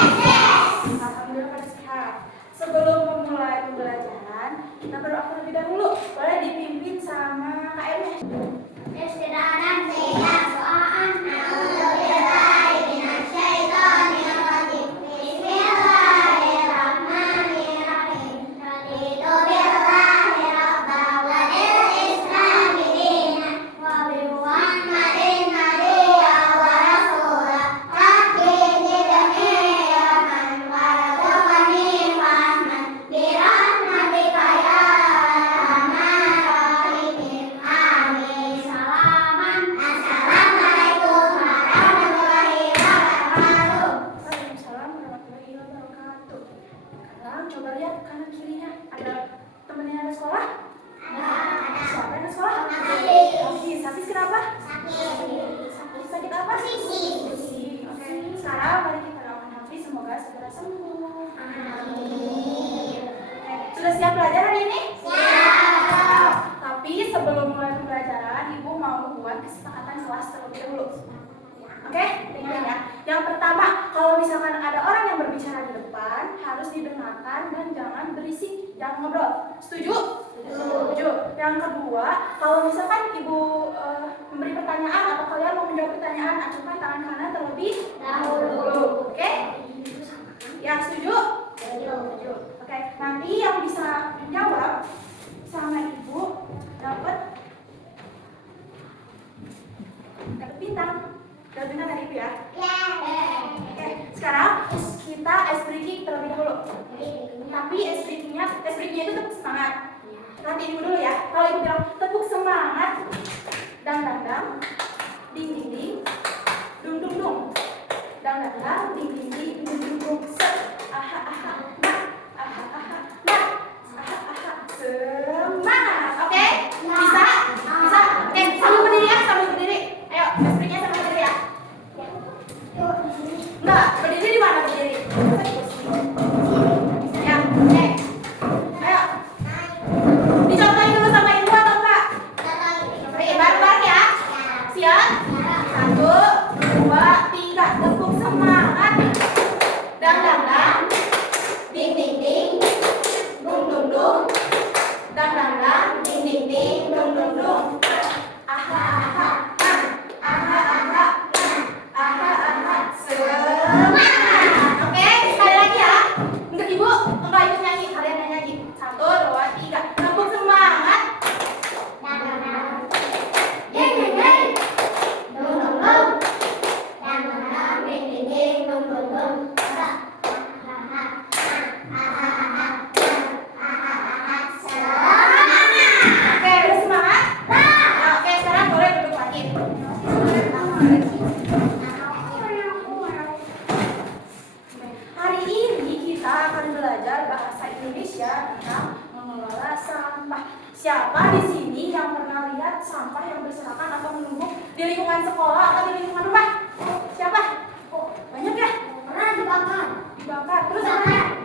Alhamdulillah pada sehat. Sebelum memulai pembelajaran, kita berdoa terlebih dahulu. Boleh dipimpin sama KM-nya. Coba lihat kanan kirinya, ada temennya ada sekolah? Ada. Siapa yang ada sekolah? Habis kenapa? Sakit apa? Pusing. Oke, sekarang mari kita doakan Hafiz semoga segera sembuh. Amin. Sudah siap belajar hari ini? Siap. Tapi sebelum mulai pembelajaran, Ibu mau buat kesepakatan kelas terlebih dahulu. Oke, dengar ya. Yang pertama, kalau misalkan ada orang yang berbicara di depan, harus didengarkan dan jangan berisik, jangan ngobrol. Setuju? Setuju. Yang kedua, kalau misalkan Ibu memberi pertanyaan atau kalian mau menjawab pertanyaan, acungkan tangan kanan terlebih dahulu. Oke? Ya, setuju? Setuju. Oke, nanti yang bisa menjawab sama Ibu dapat bintang. Dapat bintang dari Ibu ya? Oke, sekarang kita ice breaking terlebih dahulu. Tapi ice breakingnya itu tepuk semangat. Nanti Ibu dulu ya. Kalau Ibu bilang tepuk semangat, dang dang dang, ding ding ding, dung dung dung, dang dang dang, ding ding ding, dung dung dung, set, aha aha, nah, aha aha, nah, aha aha, semangat. Oke? Bisa? Bisa? Oke, sambil berdiri ya, sambil berdiri. Ayo, ice breakingnya sambil berdiri ya. Enggak, berdiri di mana berdiri? Ya, oke. Ayo. Dicontohin dulu sama Ibu atau enggak? Contohin bareng-bareng ya. Siap? 1, 2, 3. Tepuk semangat. Dang dang dang. Ding ding ding. Dung dung dung. Dang dang dang. Ding ding ding. Dung dung dung. Aha aha. Aha aha. Aha aha. Semangat. Oke, sekali lagi ya. Untuk Ibu, enggak ikut nyanyi, kalian yang nyanyi. 1, 2, 3. Tepuk semangat. Ding ding ding. Dung dung dung. Dang dang dang. Ding ding ding. Dung dung dung. Aha aha. Aha aha. Aha aha. Semangat. Oke, udah semangat? Nah, oke, sekarang boleh duduk lagi. Hari ini kita akan belajar bahasa Indonesia tentang mengelola sampah. Siapa di sini yang pernah lihat sampah yang berserakan atau menumpuk di lingkungan sekolah atau di lingkungan rumah? Siapa? Oh, banyak ya? Pernah dibakar. Dibakar. Terus apa?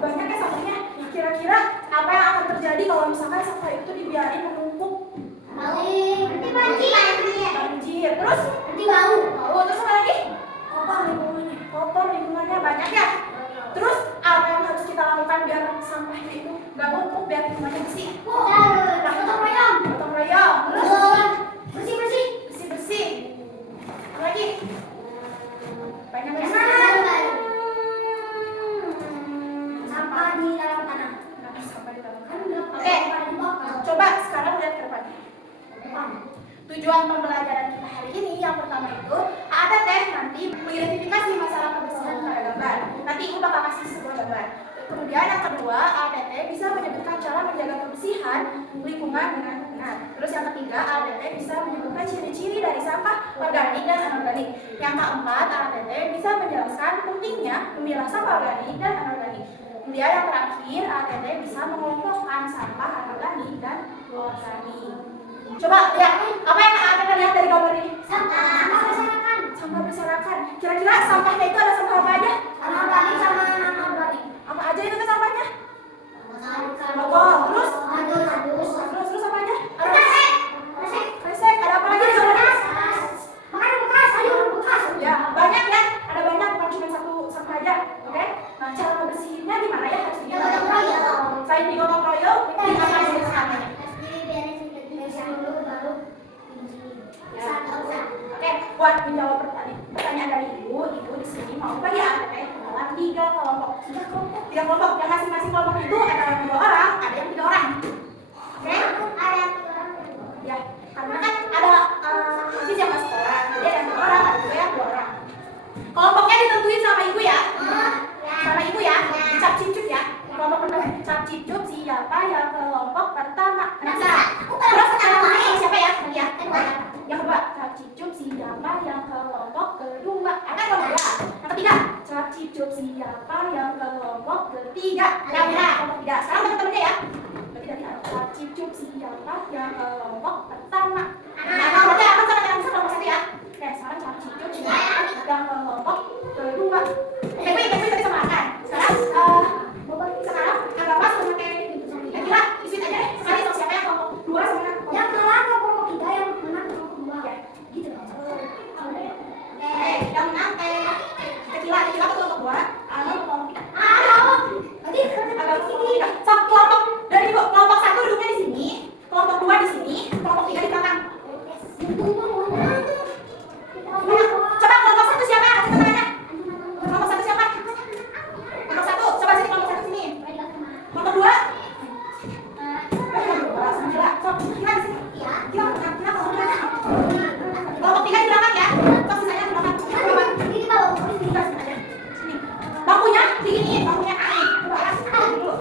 Banyak ya sampahnya. Kira-kira apa yang akan terjadi kalau misalkan sampah itu dibiarin menumpuk? Nanti banjir. Terus? Nanti bau. Terus apa lagi? Kotor lingkungannya banyak ya. Terus apa yang harus kita lakukan biar sampahnya itu nggak numpuk, biar lingkungannya bersih? Gotong royong. Terus bersih. Apa lagi? Banyak sampah di dalam tanah. Oke, coba sekarang lihat ke depan. Tujuan pembelajaran kita hari ini yang pertama itu ATT nanti mengidentifikasi masalah kebersihan pada gambar. Nanti Ibu bakal kasih sebuah gambar. Kemudian yang kedua, ATT bisa menyebutkan cara menjaga kebersihan lingkungan dengan benar. Terus yang ketiga, ATT bisa menyebutkan ciri-ciri dari sampah organik dan anorganik. Yang keempat, ATT bisa menjelaskan pentingnya memilah sampah organik dan anorganik. Kemudian yang terakhir, ATT bisa mengelompokkan sampah anorganik dan organik. Coba lihat, apa yang akan lihat dari gambar ini? Sampah berserakan. Kira-kira sampahnya itu ada sampah apa aja? Anorganik sama anorganik. Apa aja itu sampahnya? Terus apa aja? Resek. Ada apa lagi di gambar ini? Ya, banyak ya. Ada banyak, bukan cuma satu. bagi ATT dalam 3 kelompok. 3 kelompok. Yang masing-masing kelompok itu ada 2 orang, ada yang 3 orang. Oke? Ada 3 orang. Ya, karena kan ada masih jam sekolah, jadi ada 3 orang, ada juga yang 2 orang. Kelompoknya ditentuin sama ibu ya. Sama ibu ya. Cap cicup ya. Kelompok pertama. Cap cicup siapa yang kelompok pertama? Terus siapa ya? Ya. Yang kedua, cap cicup siapa yang kelompok kedua? Ada kelompok. Yang ketiga, cap cicup siapa yang kelompok ketiga? Ada kelompok 3. Sekarang teman-temannya ya. Berarti dari cap cicup siapa yang kelompok pertama? Nah, kelompoknya akan sama dengan kelompok 1 ya. Oke, sekarang cap cicup siapa yang kelompok kedua? Oke, tadi sama kan. Sekarang agak pas sama kayak kira isi aja deh. Sekali sama siapa yang kelompok 2 sama yang kelompok 3 yang mana kelompok 2. Ya, gitu dong. Yang menang kira kelompok 2, atau kelompok 3. Berarti agak sini. Satu kelompok dari kelompok 1 duduknya di sini, kelompok 2 di sini, kelompok 3 di belakang. Coba kelompok 1 siapa? Kelompok 1 siapa? Kelompok 1, coba sini kelompok 1 sini. Kelompok 2? Kelompok 3 di belakang ya. Sok sisanya di belakang. Bangkunya diginiin, bangkunya dulu.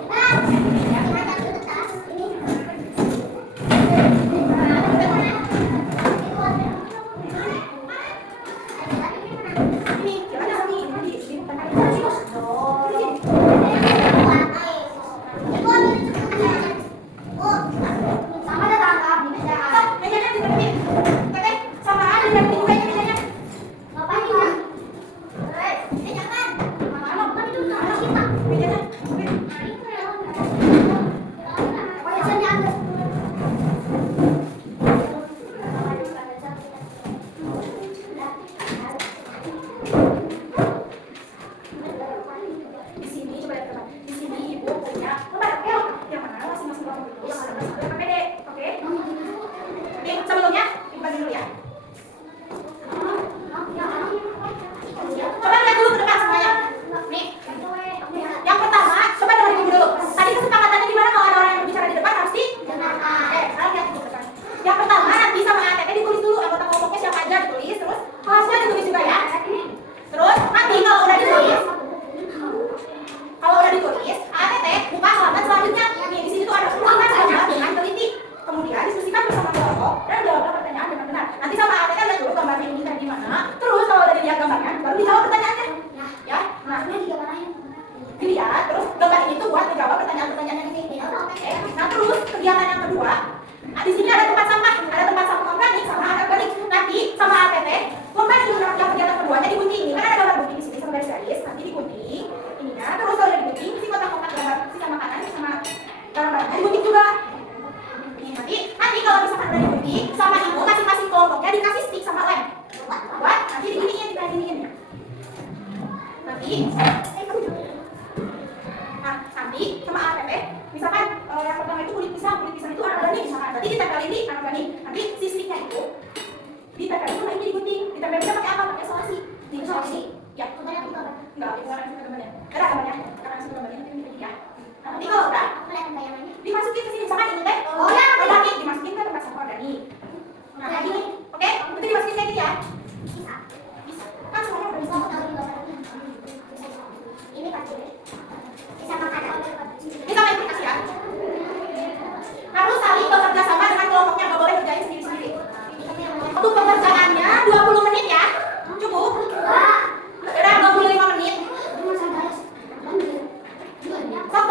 Sok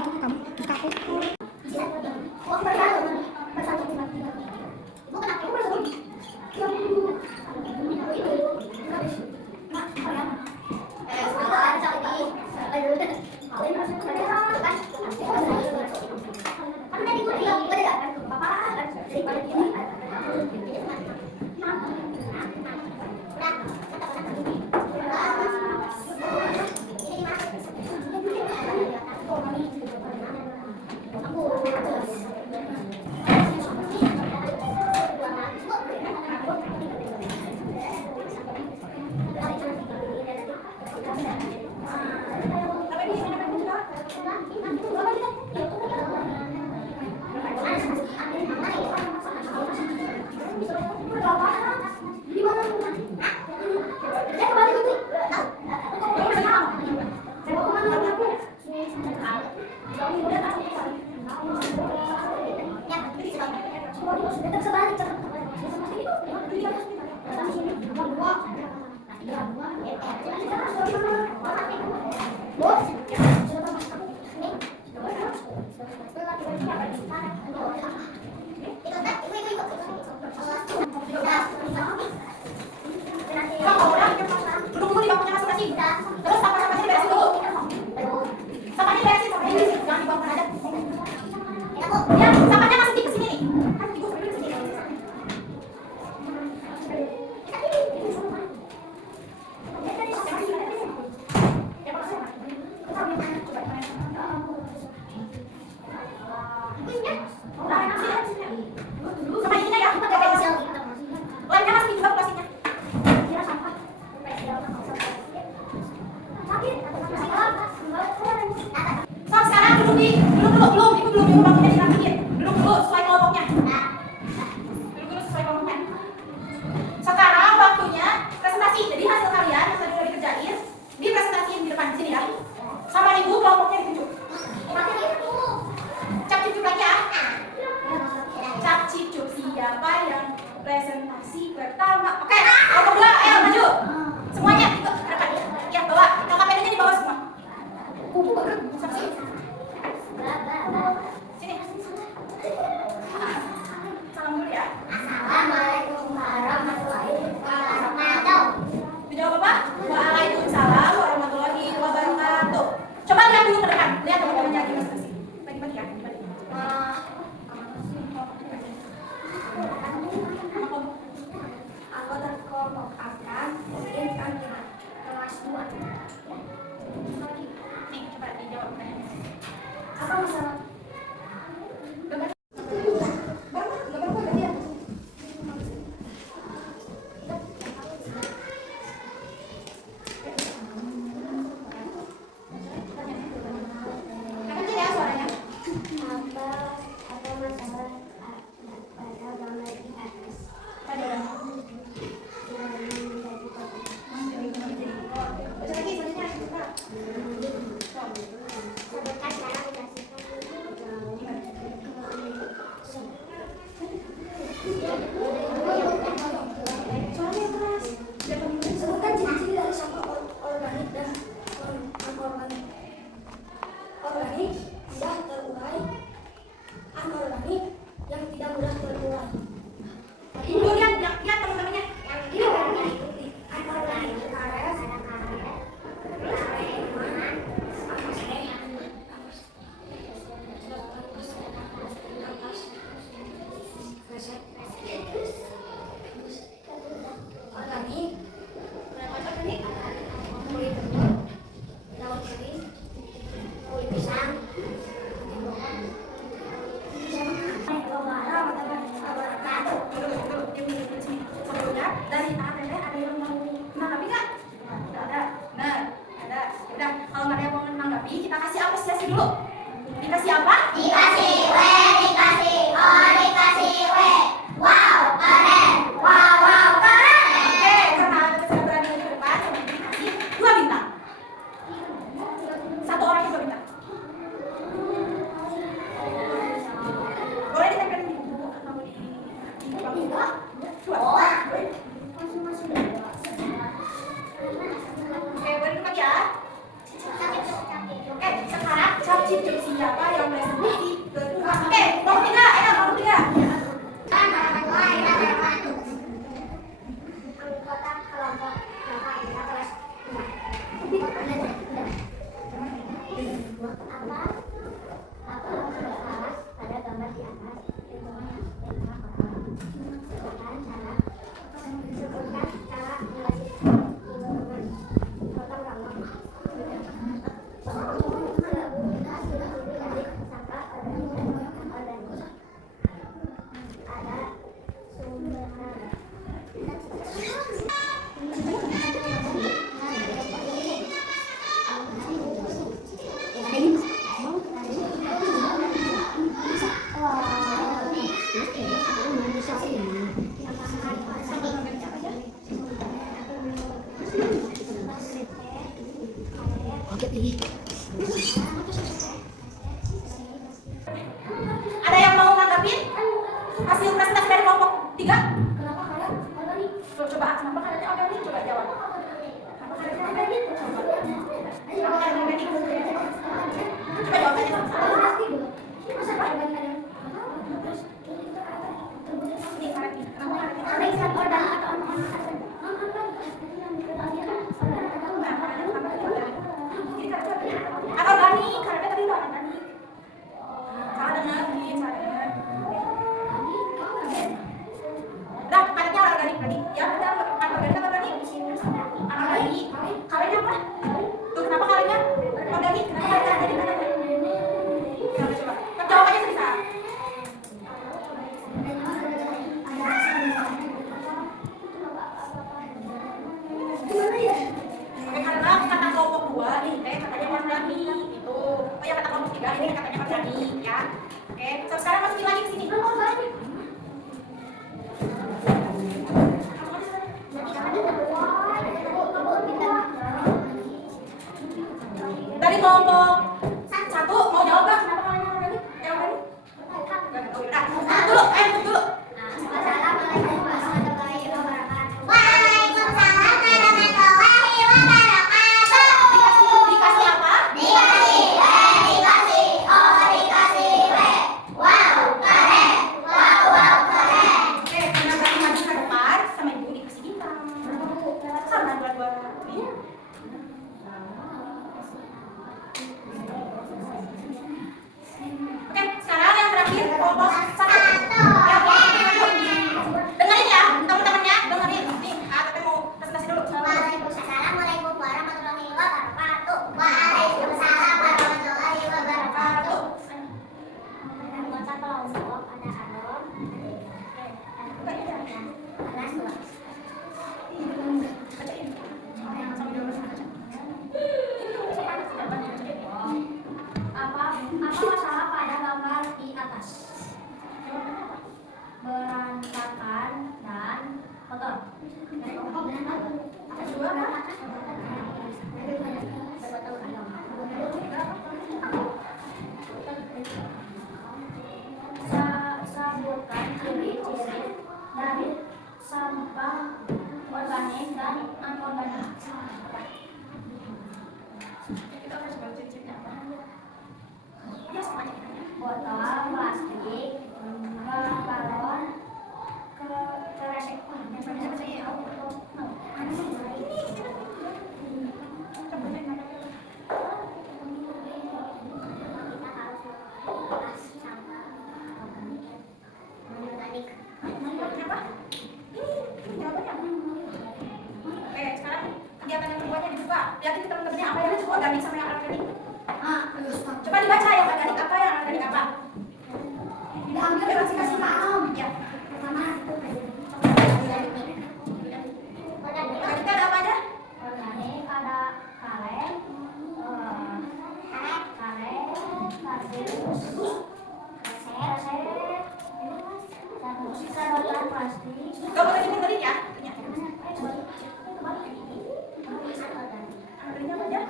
aku ke kamu, ke aku. Presentasi pertama. Oke, kelompok 2, ayo maju. Semuanya ikut ke depan. Ya, bawa. LKPD-nya dibawa semua. Sini. Salam dulu ya. Assalamualaikum warahmatullahi wabarakatuh. Dijawab apa? Waalaikumsalam warahmatullahi wabarakatuh. Coba lihat dulu ke depan. Lihat teman-teman jadi presentasi. Bagi-bagi ya. Anggota kelompok akan mengirimkan kelas 2. Nih, coba dijawab pertanyaannya. Apa masalah? Sebutkan ciri-ciri dari sampah organik dan anorganik. Organik mudah terurai, anorganik yang tidak mudah terurai. Ibu lihat teman-temannya. Yang ini organik ikuti anorganik karet, organik, kulit telur, daun kering, kulit pisang. Sebelumnya dari ATT ada yang mau menanggapi nggak? Nggak ada. Benar, ada. Udah, kalau nggak ada yang mau menanggapi, kita kasih apresiasi dulu. Dikasih apa? Dikasih W, dikasih O, dikasih W. Wow, keren. Wow, wow, keren. Oke, karena kita sudah berani di depan, coba dikasih 2 bintang. Satu orang 2 bintang. Boleh ditempelin di buku atau di buku. 2. Oke, boleh dekat ya. Sekarang cap cip Ada yang mau nanggapin hasil presentasi dari kelompok 3? Coba, kenapa karetnya organik? Coba jawab. Kenapa karetnya organik? Kenapa karetnya organik? Coba jawabannya. Ini karetnya. Kenapa karetnya organik? Organik, karetnya tadi udah organik. Salah dengar, Nah, karetnya organik tadi. Ya, benar. Organik apa organik? Organik. Karetnya apa? Tuh, kenapa karetnya organik? Kenapa karetnya organik? Coba. Jawabannya bisa. Karena kata kelompok 2 nih, katanya organik gitu. Oh ya, kata kelompok 3 ini katanya organik ya. Oke, so, sekarang masukin lagi ke sini. Dari kelompok 1 mau jawab nggak? Kenapa kalian organik? Organik? Nah, dulu, dulu. Dikasih apa? Oke, karena tadi maju ke depan sama ibu dikasih bintang. Sama dua-dua. Iya. Oke, sekarang yang terakhir kelompok 1. Dengerin ya, teman-temannya, dengerin. Nih, Teteh mau presentasi dulu. Assalamualaikum warahmatullahi wabarakatuh. Waalaikumsalam warahmatullahi wabarakatuh. Anggota kelompok ada Anom. Apa masalah pada gambar di atas? Berantakan dan kotor. Sebutkan ciri-ciri dari sampah organik dan anorganik. Kita akan coba ciri-cirinya apa? Ya, semuanya kita ya. Botol plastik, galon, keresek. Oke, sekarang kegiatan yang keduanya dibuka. Lihatin teman-temannya apa yang itu organik sama yang anorganik. Coba dibaca yang organik apa, yang anorganik apa. Diambil kasih paham. Ya. Pertama, Organik ada apa aja? organik ada karet, kardus, resep, sedotan plastik. Gak boleh dimundurin ya. Anorganiknya apa aja?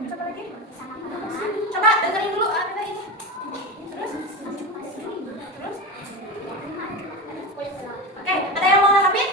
Terus apa lagi? Coba dengerin dulu Tete ini. Terus? Oke, ada yang mau nanggapin?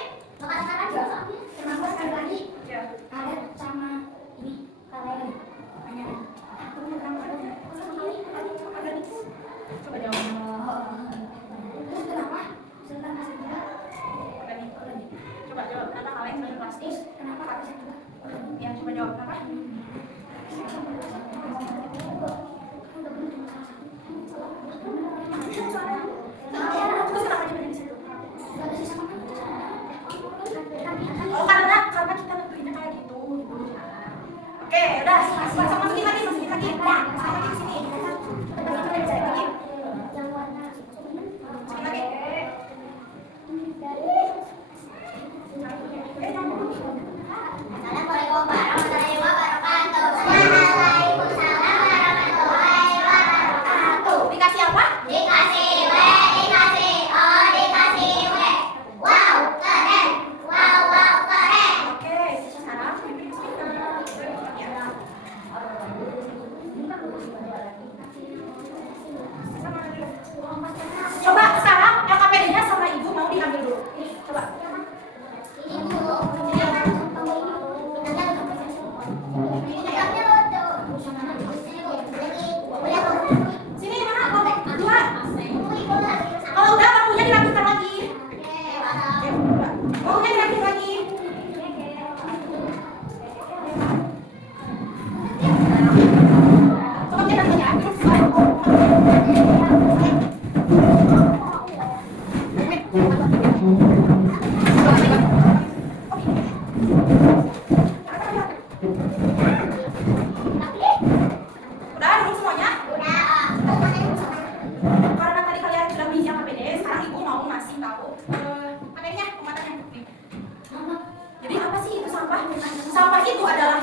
Sampah itu adalah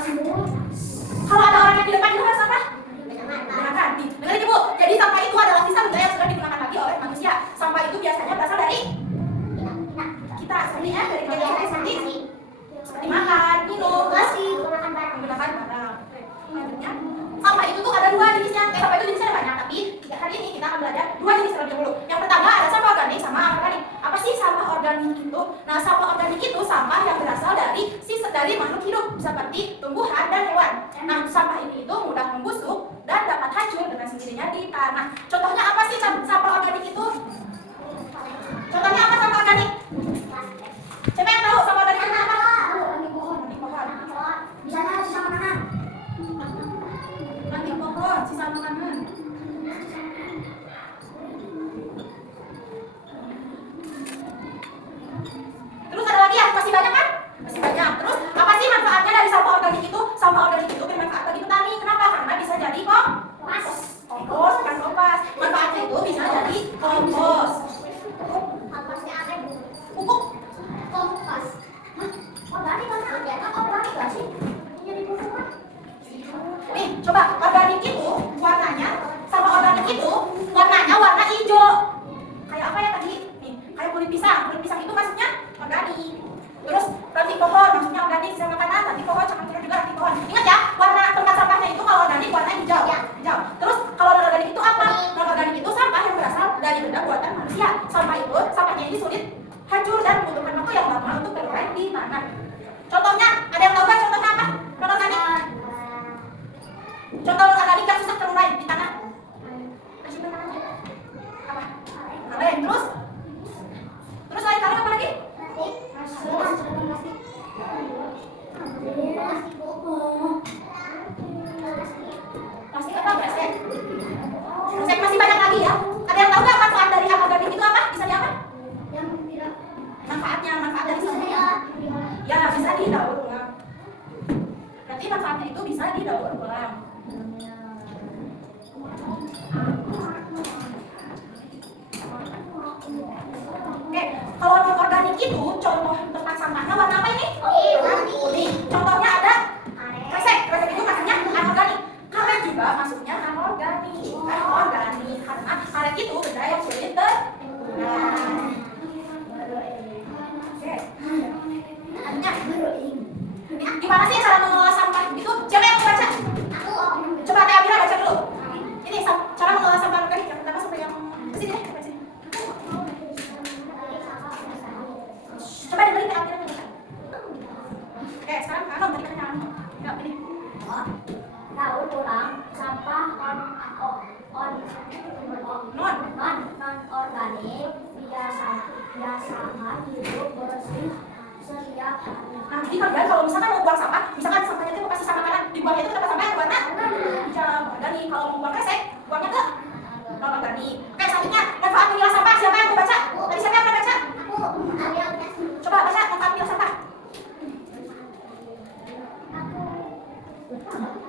kalau ada orang yang di depan itu kan sampah gunakan. Dengar Ibu, jadi sampah itu adalah sisa benda yang sudah digunakan lagi oleh manusia. Sampah itu biasanya berasal dari kita sendiri ya, dari kita sendiri. Seperti makan, minum, menggunakan barang. Selanjutnya, sampah itu tuh ada dua jenisnya. Sampah itu jenisnya ada banyak, tapi hari ini kita akan belajar dua jenis terlebih dahulu. Yang pertama ada sampah organik sama anorganik. Apa sih sampah organik itu? Nah, sampah organik itu sampah yang berasal dari makhluk hidup seperti tumbuhan dan hewan. Nah, sampah ini itu mudah membusuk dan dapat hancur dengan sendirinya di tanah. Contohnya apa sih sampah organik itu? Contohnya apa sampah organik? Siapa yang tahu sampah organik itu apa? Ranting pohon. Misalnya sisa makanan. Ranting pohon, sisa makanan. Terus ada lagi ya? Masih banyak kan? Masih banyak. Terus apa sih manfaatnya dari sampah organik itu? Sampah organik itu bermanfaat bagi petani. Kenapa? Karena bisa jadi kompos, bukan kompas. Manfaatnya itu bisa jadi kompos. Komposnya apa, Bu? Pupuk. Kompas. Organik kan? Organik gak sih? Jadi pupuk kan? Nih, coba organik itu warnanya, sampah organik itu warnanya warna hijau. Kayak apa ya tadi? Nih, kayak kulit pisang. Kulit pisang itu maksudnya organik. Terus ranting pohon maksudnya organik, sisa makanan, ranting pohon, cangkang telur juga ranting pohon. Ingat ya, warna tempat sampahnya itu kalau organik warna hijau. Hijau. Terus kalau non organik itu apa? Non organik itu sampah yang berasal dari benda buatan manusia. Sampahnya ini sulit hancur dan membutuhkan waktu yang lama untuk terurai di tanah. Contohnya, ada yang tahu nggak contohnya apa? Non organik. Contoh non organik yang susah terurai di tanah. Apa? Kaleng. Terus lain kaleng apa lagi? Plastik apa? Kresek. Kresek masih banyak lagi ya. Ada yang tahu nggak manfaat dari anorganik itu apa? Bisa diapa? Yang tidak. Manfaat dari sampah. Ya bisa didaur ulang. Berarti manfaatnya itu bisa didaur ulang. Oke, kalau non organik itu contoh tempat sampahnya warna apa ini? Kuning. Contohnya ada kresek. Kresek itu maksudnya anorganik. Karet juga maksudnya anorganik. Bukan organik. Karena karet itu benda yang sulit terurai. Oke. Selanjutnya, gimana sih cara mengelola sampah itu? Siapa yang mau baca? Coba Teh Abira baca dulu. Ini cara mengelola sampah organik yang pertama sampai yang kesini deh. Coba dengerin Teh Abira dulu. Oke, sekarang Anom tadi kan Anom. Ya, ini. Daur ulang sampah non organik biasakan hidup bersih setiap hari. Nah, jadi kalian kalau misalkan mau buang sampah, misalkan sampahnya itu bekas sisa makanan, dibuangnya itu ke tempat sampah yang warna hijau organik. Kalau mau buang kresek, buangnya ke non organik. Oke, selanjutnya manfaat memilah sampah. Siapa yang mau baca? Tadi siapa yang mau baca? Coba baca manfaat memilah sampah.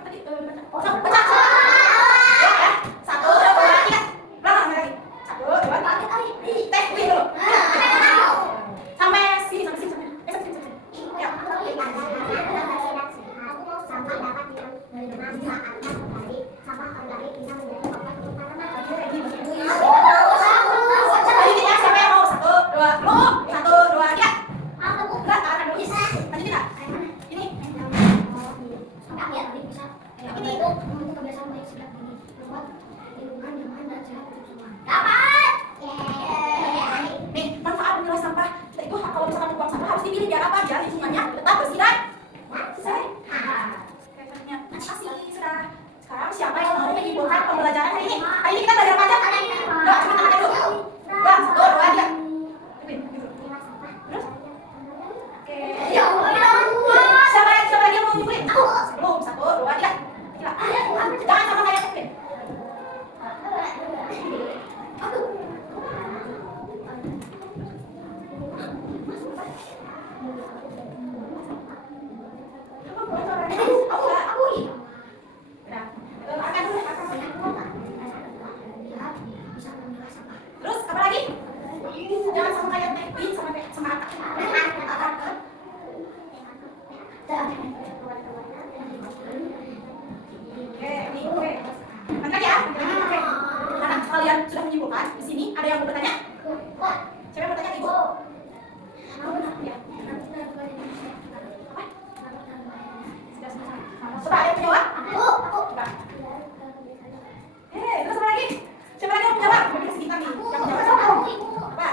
Tadi baca. Ya, 1, 2, 3. Ulang lagi. 1, 2, 3. Teh, wih dulu. Sampai sini. Ya. Sampah dapat dimanfaatkan kembali. Sampah organik bisa menjadi kompos untuk tanaman. Lanjutin ya, siapa yang mau? 1, 2, mau? 1, 2, 3. Enggak, tangan dulu. Lanjutin enggak? Ini. Ini untuk kebiasaan baik sejak dini. Membuat lingkungan nyaman dan sehat untuk semua. Nih, manfaat memilah sampah. Kita itu kalau misalkan mau buang sampah harus dipilih biar apa? Biar lingkungannya tetap bersih dan sehat. Kayaknya makasih sudah. Sekarang siapa yang mau menyimpulkan pembelajaran hari ini? Hari ini kita belajar apa aja? Enggak, kita tangan dulu. 1, 2, 3. Terus? Oke. Siapa lagi yang mau nyimpulin? Sebelum 1, 2, 3. Jangan sama kayak Kevin. Terus apa lagi? Jangan sama kayak Kevin sama Atta. sini ada yang mau bertanya? Siapa yang bertanya, Ibu? Ya. Coba ada yang menjawab? Coba. Terus apa lagi? Siapa lagi yang menjawab? Bagi sekitar nih. Yang menjawab. Coba.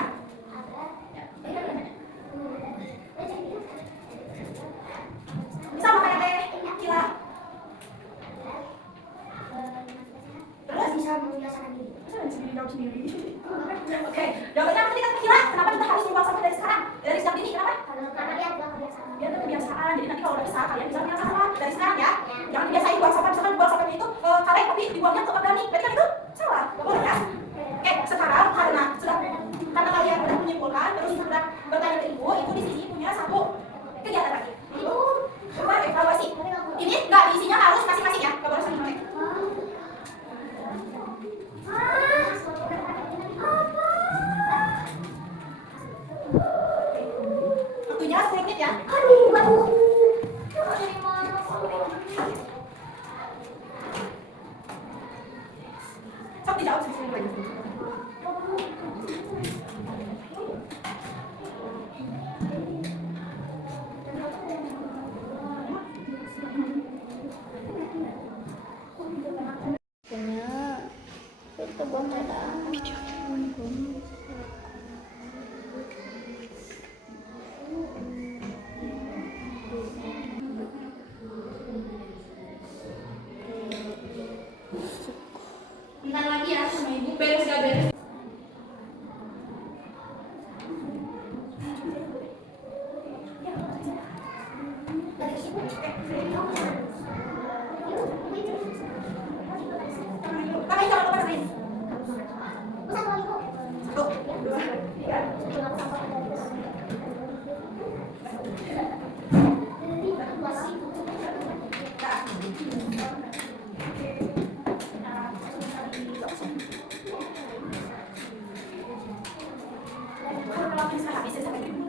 Bisa makan teh, Kila. Terus Bisa membiasakan diri. jawab sendiri. Oke, jawabannya apa tadi kan Kila? Kenapa kita harus membuang sampah dari sekarang? Dari sejak dini, kenapa? Karena dia adalah kebiasaan. Biar itu kebiasaan. Jadi nanti kalau udah besar kalian bisa punya sampah dari sekarang ya. Jangan dibiasain buang sampah, misalkan buang sampahnya itu kaleng tapi dibuangnya ke organik. Berarti kan itu salah, nggak boleh ya. Oke, sekarang karena kalian udah menyimpulkan terus sudah bertanya ke ibu di sini punya satu kegiatan lagi. Ibu, coba evaluasi. Ini nggak diisinya harus masing-masing ya, nggak boleh saling-saling. Waktunya 10 menit ya. Sok dijawab sendiri lagi. Itu buat ada Bentar lagi ya sama ibu beres gak beres. Pakai jangan lupa rasain. Satu, dua, tiga. Kalau sudah habis sampai